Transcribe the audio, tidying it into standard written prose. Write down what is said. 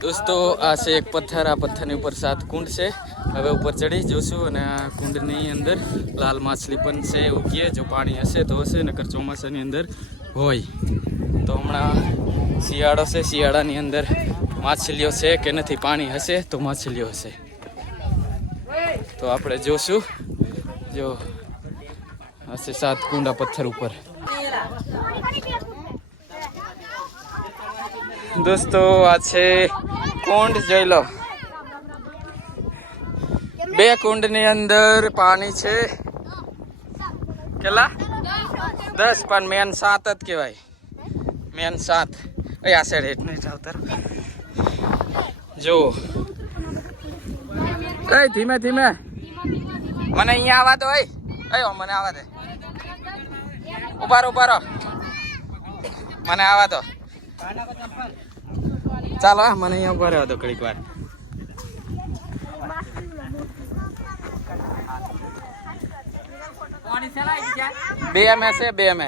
दोस्तों आ से एक पत्थर आ पत्थर ऊपर 7 कुंड से हवे ऊपर चढ़ी जोशू અને આ કુંડની અંદર લાલ માછલી પણ છે એવું કહે જો પાણી હશે તો હશે નકર ચોમાસાની અંદર હોય તો હમણાં શિયાળો છે શિયાળાની અંદર માછલીઓ છે કે નથી પાણી હશે તો માછલીઓ હશે તો આપણે જોશું જો હશે 7 કુંડા પથ્થર ઉપર दोस्तों आज कुंड જોઈ લો બે કુંડ ની અંદર પાણી છે કેટલા 10 પણ મેન 7 જ કહેવાય મેન 7 એ આ સાઈડ હેઠ નહીં જાવ તાર જો એ ધીમે ધીમે મને અહીંયા આવવા દો એ મને આવવા દે ઉભારો મને આવવા દો ચાલો મને અહીંયા ઉભા રહેવા દો ઘડીક વાર બે એમ છે બે એમ